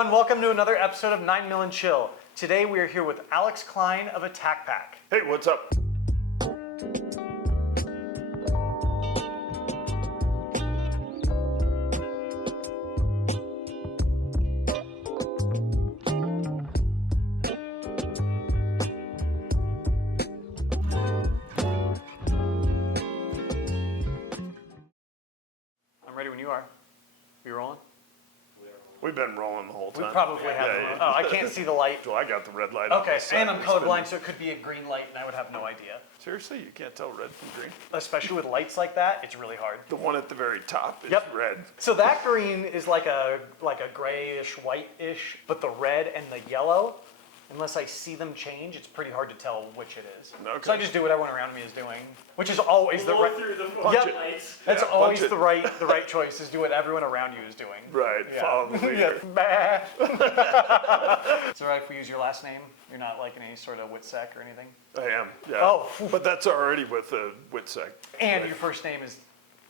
everyone, welcome to another episode of 9 Mill and Chill. Today we are here with Alex Klein of AttackPAK. Hey, what's up? I'm ready when you are. Are you rolling? We've been rolling the whole time. We probably have. Yeah. Oh, I can't see the light. So I got the red light on Okay, my side. and I'm colorblind, so it could be a green light and I would have no idea. Seriously, you can't tell red from green? Especially with lights like that, it's really hard. The one at the very top is Yep. red. So that green is like a grayish, whitish, but the red and the yellow, unless I see them change, it's pretty hard to tell which it is. Okay. So I just do what everyone around me is doing, which is always the right. through the Yep. lights. That's Yeah, always bunch it. the right choice, is do what everyone around you is doing. Right, Yeah. follow the leader. Yeah. It's all right if we use your last name? You're not like any sort of WITSEC or anything? I am, yeah. Oh. But that's already with a WITSEC. And your first name is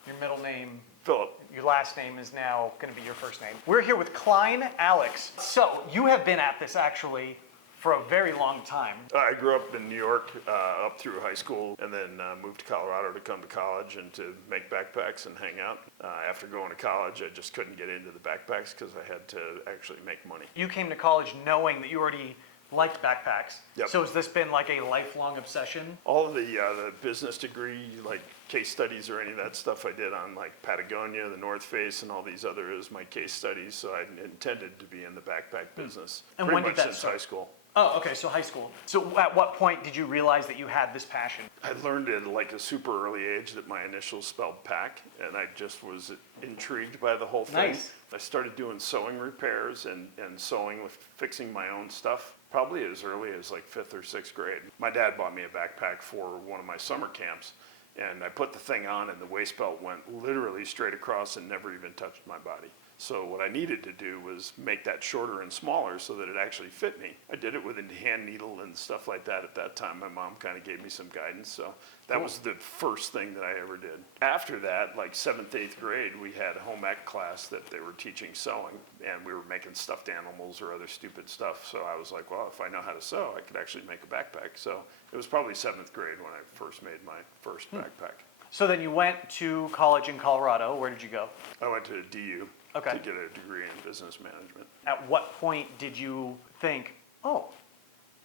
your middle name. Philip. Your last name is now going to be your first name. We're here with Klein Alex. So you have been at this actually for a very long time. I grew up in New York up through high school and then moved to Colorado to come to college and to make backpacks and hang out. After going to college, I just couldn't get into the backpacks because I had to actually make money. You came to college knowing that you already liked backpacks. Yep. So has this been like a lifelong obsession? All of the business degree, like case studies or any of that stuff I did on like Patagonia, the North Face, and all these others, my case studies. So I intended to be in the backpack business And pretty when did much that since start? high school. Oh, okay, so high school. So at what point did you realize that you had this passion? I learned at like a super early age that my initials spelled pack, and I just was intrigued by the whole thing. Nice. I started doing sewing repairs and sewing with fixing my own stuff, probably as early as like 5th or 6th grade. My dad bought me a backpack for one of my summer camps, and I put the thing on and the waist belt went literally straight across and never even touched my body. So what I needed to do was make that shorter and smaller so that it actually fit me. I did it with a hand needle and stuff like that at that time. My mom kind of gave me some guidance, so that was the first thing that I ever did. After that, like 7th, 8th grade, we had a home ec class that they were teaching sewing, and we were making stuffed animals or other stupid stuff. So I was like, well, if I know how to sew, I could actually make a backpack. So it was probably 7th grade when I first made my first backpack. So then you went to college in Colorado. Where did you go? I went to DU Okay. to get a degree in business management. At what point did you think, oh,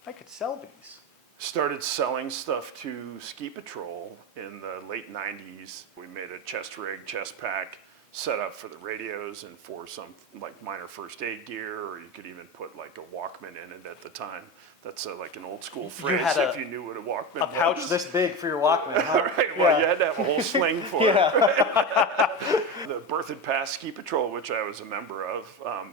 I could sell these? Started selling stuff to Ski Patrol in the late 90s. We made a chest rig, chest pack, set up for the radios and for some like minor first aid gear, or you could even put like a Walkman in it at the time. That's like an old school phrase had if you knew what a Walkman was. A pouch this big for your Walkman, huh? Right, well, Yeah. you had to have a whole sling for Yeah. it. The Berthoud Pass Ski Patrol, which I was a member of,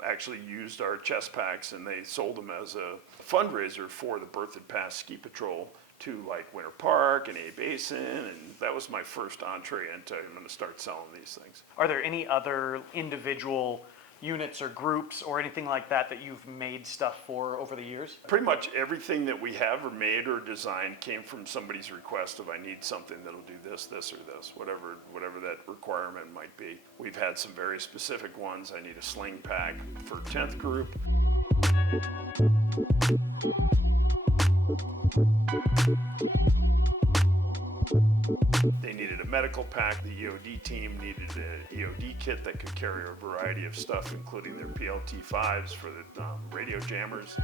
actually used our chest packs, and they sold them as a fundraiser for the Berthoud Pass Ski Patrol to like Winter Park and A Basin, and that was my first entree into I'm going to start selling these things. Are there any other individual units or groups or anything like that that you've made stuff for over the years? Pretty much everything that we have or made or designed came from somebody's request of I need something that'll do this, this, or this, whatever that requirement might be. We've had some very specific ones. I need a sling pack for 10th group. They needed a medical pack. The EOD team needed an EOD kit that could carry a variety of stuff, including their PLT5s for the radio jammers.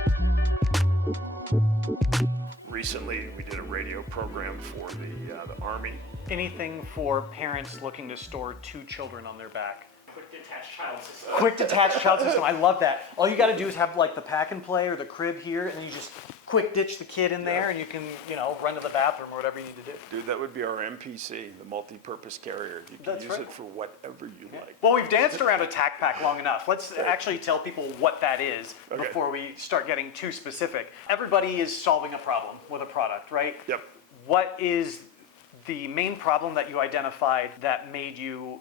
Recently, we did a radio program for the Army. Anything for parents looking to store 2 children on their back? Quick detached child system. Quick detached child system. I love that. All you got to do is have like the pack and play or the crib here, and then you just quick ditch the kid in there, and you can, run to the bathroom or whatever you need to do. Dude, that would be our MPC, the multi-purpose carrier. You can That's use right. it for whatever you like. Well, we've danced around AttackPAK long enough. Let's actually tell people what that is Okay. before we start getting too specific. Everybody is solving a problem with a product, right? Yep. What is the main problem that you identified that made you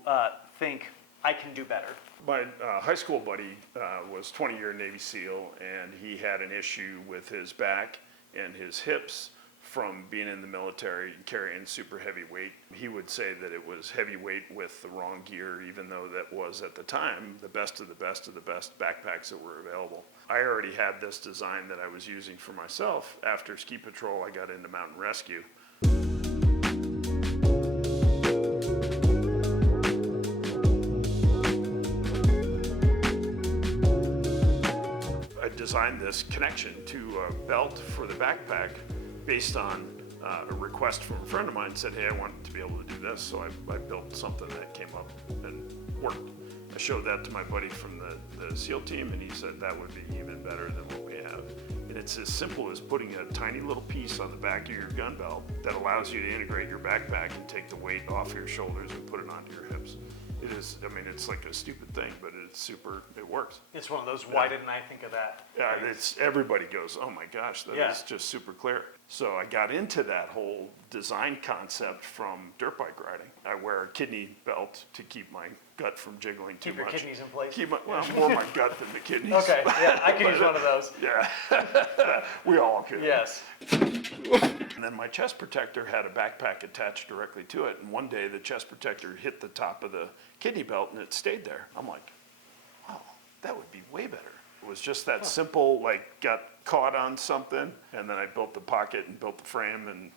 think, I can do better? My high school buddy was 20-year Navy SEAL, and he had an issue with his back and his hips from being in the military and carrying super heavy weight. He would say that it was heavyweight with the wrong gear, even though that was at the time the best of the best of the best backpacks that were available. I already had this design that I was using for myself. After ski patrol, I got into mountain rescue. I designed this connection to a belt for the backpack based on a request from a friend of mine. Said, hey, I want to be able to do this, so I built something that came up and worked. I showed that to my buddy from the SEAL team, and he said that would be even better than what we have. And it's as simple as putting a tiny little piece on the back of your gun belt that allows you to integrate your backpack and take the weight off your shoulders and put it onto your hips. It is, I mean, it's like a stupid thing, but it works. It's one of those, why didn't I think of that? Yeah, everybody goes, oh my gosh, that is just super clear. So I got into that whole design concept from dirt bike riding. I wear a kidney belt to keep my gut from jiggling too much. Keep your kidneys in place? Well, more my gut than the kidneys. Okay, yeah, I could use one of those. Yeah, we all could. Yes. And then my chest protector had a backpack attached directly to it. And one day the chest protector hit the top of the kidney belt and it stayed there. I'm like, wow, that would be way better. It was just that simple, like got caught on something. And then I built the pocket and built the frame, and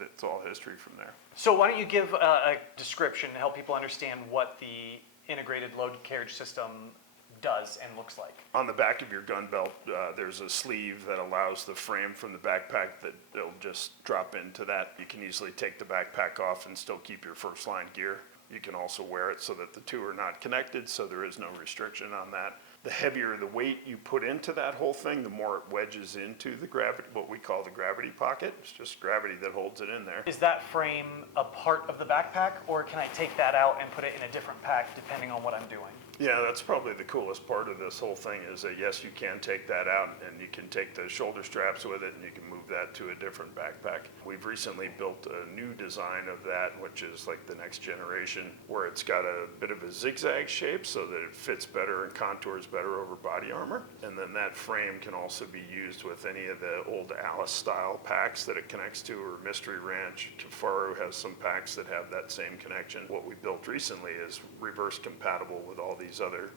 it's all history from there. So why don't you give a description to help people understand what the integrated load carriage system does and looks like? On the back of your gun belt, there's a sleeve that allows the frame from the backpack that it'll just drop into that. You can easily take the backpack off and still keep your first line gear. You can also wear it so that the two are not connected, so there is no restriction on that. The heavier the weight you put into that whole thing, the more it wedges into the gravity, what we call the gravity pocket. It's just gravity that holds it in there. Is that frame a part of the backpack, or can I take that out and put it in a different pack depending on what I'm doing? Yeah, that's probably the coolest part of this whole thing is that yes, you can take that out and you can take the shoulder straps with it and you can move that to a different backpack. We've recently built a new design of that, which is like the next generation, where it's got a bit of a zigzag shape so that it fits better and contours better over body armor. And then that frame can also be used with any of the old Alice style packs that it connects to, or Mystery Ranch. Kifaru has some packs that have that same connection. What we built recently is reverse compatible with all these other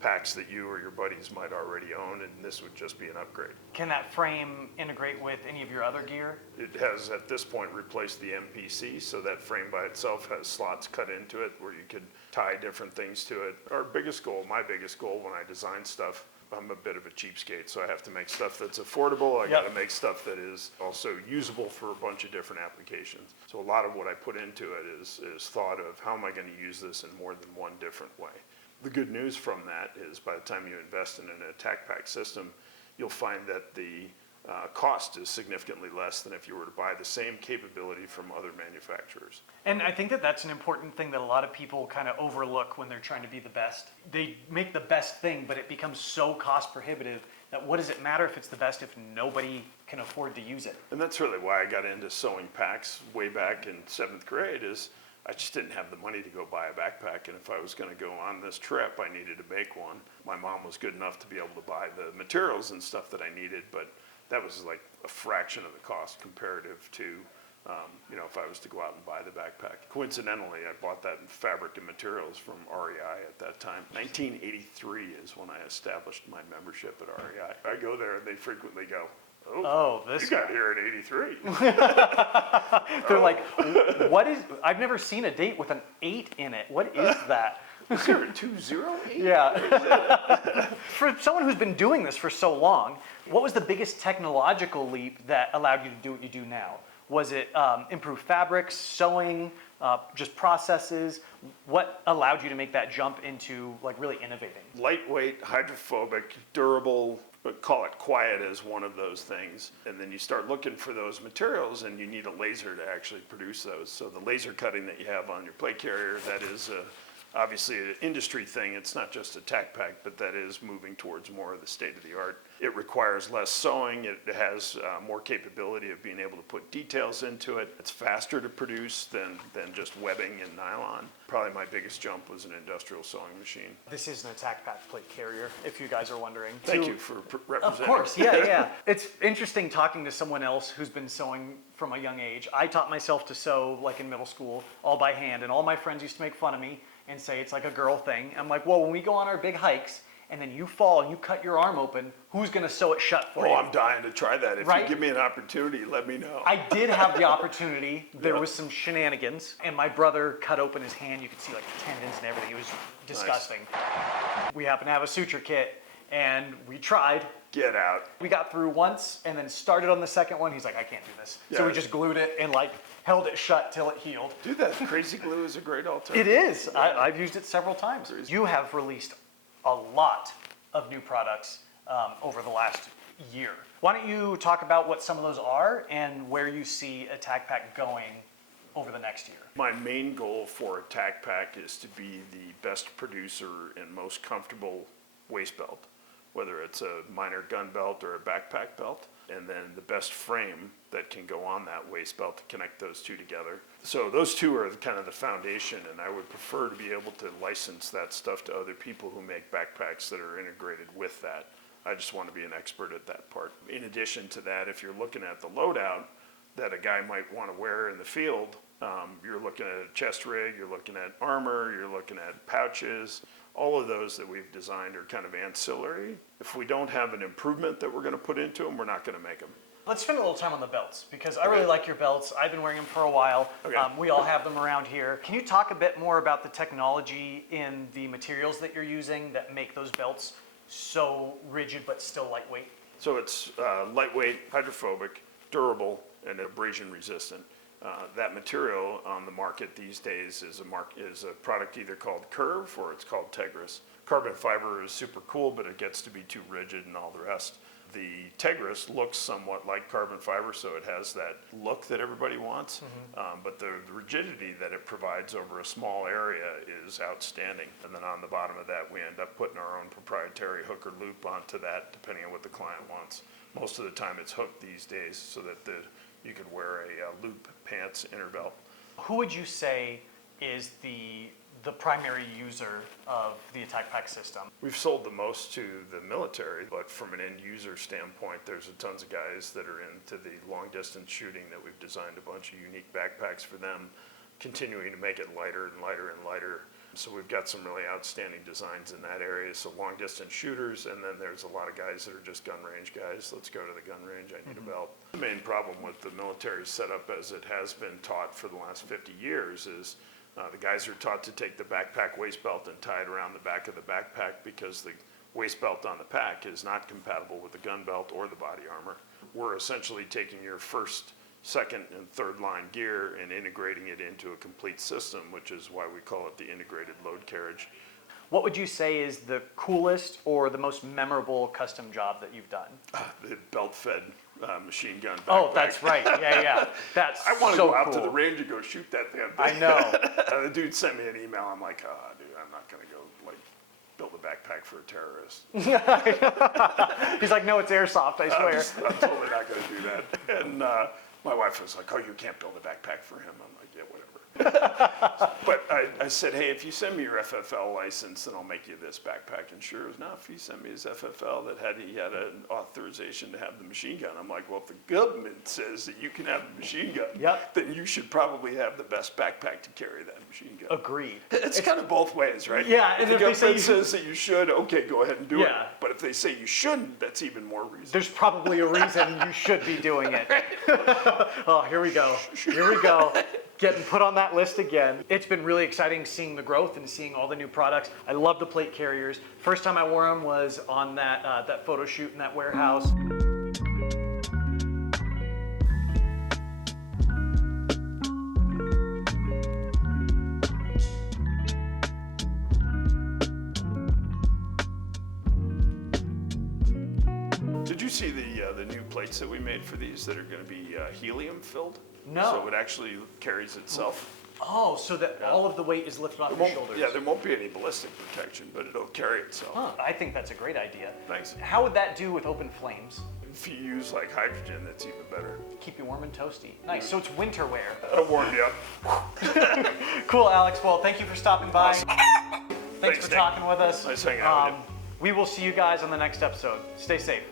packs that you or your buddies might already own, and this would just be an upgrade. Can that frame integrate with any of your other gear? It has at this point replaced the MPC, so that frame by itself has slots cut into it where you could tie different things to it. Our biggest goal, my biggest goal when I design stuff, I'm a bit of a cheapskate, so I have to make stuff that's affordable. I got to make stuff that is also usable for a bunch of different applications. So a lot of what I put into it is thought of how am I going to use this in more than one different way. The good news from that is by the time you invest in an AttackPAK system, you'll find that the cost is significantly less than if you were to buy the same capability from other manufacturers. And I think that that's an important thing that a lot of people kind of overlook when they're trying to be the best. They make the best thing, but it becomes so cost prohibitive that what does it matter if it's the best if nobody can afford to use it? And that's really why I got into sewing packs way back in 7th grade is I just didn't have the money to go buy a backpack, and if I was going to go on this trip, I needed to make one. My mom was good enough to be able to buy the materials and stuff that I needed, but that was like a fraction of the cost comparative to, if I was to go out and buy the backpack. Coincidentally, I bought that in fabric and materials from REI at that time. 1983 is when I established my membership at REI. I go there and they frequently go, you got here in 83. They're like, what is, I've never seen a date with an 8 in it. What is that? Is there a 208? Yeah. For someone who's been doing this for so long, what was the biggest technological leap that allowed you to do what you do now? Was it improved fabrics, sewing, just processes? What allowed you to make that jump into like really innovating? Lightweight, hydrophobic, durable, but call it quiet as one of those things. And then you start looking for those materials and you need a laser to actually produce those. So the laser cutting that you have on your plate carrier, that is obviously an industry thing. It's not just AttackPAK, but that is moving towards more of the state of the art. It requires less sewing. It has more capability of being able to put details into it. It's faster to produce than just webbing and nylon. Probably my biggest jump was an industrial sewing machine. This is an AttackPAK plate carrier, if you guys are wondering. Thank you for representing. Of course, yeah. It's interesting talking to someone else who's been sewing from a young age. I taught myself to sew like in middle school, all by hand, and all my friends used to make fun of me and say it's like a girl thing. I'm like, well, when we go on our big hikes and then you fall and you cut your arm open, who's gonna sew it shut for you? Oh, I'm dying to try that. If Right? you give me an opportunity, let me know. I did have the opportunity. There Yeah. was some shenanigans, and my brother cut open his hand. You could see like the tendons and everything. It was disgusting. We happened to have a suture kit, and we tried. Get out. We got through once, and then started on the second one. He's like, I can't do this. So Yeah. we just glued it and like held it shut till it healed. Dude, that crazy glue is a great alternative. It is. I've used it several times. You have released a lot of new products over the last year. Why don't you talk about what some of those are and where you see AttackPAK going over the next year? My main goal for AttackPAK is to be the best producer and most comfortable waist belt, whether it's a minor gun belt or a backpack belt, and then the best frame that can go on that waist belt to connect those two together. So those two are kind of the foundation, and I would prefer to be able to license that stuff to other people who make backpacks that are integrated with that. I just want to be an expert at that part. In addition to that, if you're looking at the loadout that a guy might want to wear in the field, you're looking at a chest rig, you're looking at armor, you're looking at pouches. All of those that we've designed are kind of ancillary. If we don't have an improvement that we're going to put into them, we're not going to make them. Let's spend a little time on the belts because I really Okay. like your belts. I've been wearing them for a while. Okay. We all have them around here. Can you talk a bit more about the technology in the materials that you're using that make those belts so rigid but still lightweight? So it's lightweight, hydrophobic, durable, and abrasion resistant. That material on the market these days is a product either called Curve or it's called Tegris. Carbon fiber is super cool, but it gets to be too rigid and all the rest. The Tegris looks somewhat like carbon fiber, so it has that look that everybody wants, but the rigidity that it provides over a small area is outstanding. And then on the bottom of that, we end up putting our own proprietary hook or loop onto that, depending on what the client wants. Most of the time it's hooked these days so that you could wear a loop pants inner belt. Who would you say is the primary user of the AttackPAK system? We've sold the most to the military, but from an end user standpoint, there's tons of guys that are into the long distance shooting that we've designed a bunch of unique backpacks for them, continuing to make it lighter and lighter and lighter. So we've got some really outstanding designs in that area. So long distance shooters, and then there's a lot of guys that are just gun range guys. Let's go to the gun range, I need a belt. The main problem with the military setup as it has been taught for the last 50 years is the guys are taught to take the backpack waist belt and tie it around the back of the backpack because the waist belt on the pack is not compatible with the gun belt or the body armor. We're essentially taking your first, second, and third line gear and integrating it into a complete system, which is why we call it the Integrated Load Carriage. What would you say is the coolest or the most memorable custom job that you've done? The belt-fed machine gun backpack. Oh, that's right. Yeah. That's I want to so go out cool. to the range and go shoot that thing. I know. The dude sent me an email. I'm like, oh, dude, I'm not going to go like build a backpack for a terrorist. He's like, no, it's airsoft, I swear. I'm totally not going to do that. And my wife was like, oh, you can't build a backpack for him. I'm like, yeah, whatever. But I said, hey, if you send me your FFL license, then I'll make you this backpack. And sure enough, he sent me his FFL that he had an authorization to have the machine gun. I'm like, well, if the government says that you can have the machine gun, Yep. then you should probably have the best backpack to carry that machine gun. Agreed. It's kind of both ways, right? Yeah, If and the if they say government you- says that you should, okay, go ahead and do it. Yeah. But if they say you shouldn't, that's even more reason. There's probably a reason you should be doing it. Oh, here we go. Here we go. Getting put on that list again. It's been really exciting seeing the growth and seeing all the new products. I love the plate carriers. First time I wore them was on that photo shoot in that warehouse. Did you see the new plates that we made for these that are going to be helium filled? No. So it actually carries itself. Oh, so that all of the weight is lifted off your shoulders. Yeah, there won't be any ballistic protection, but it'll carry itself. Huh, I think that's a great idea. Thanks. How would that do with open flames? If you use like hydrogen, that's even better. Keep you warm and toasty. Nice. So it's winter wear. That'll warm you up. Cool, Alex. Well, thank you for stopping by. Awesome. Thanks for Nick. talking with us. Nice hanging out with you. We will see you guys on the next episode. Stay safe.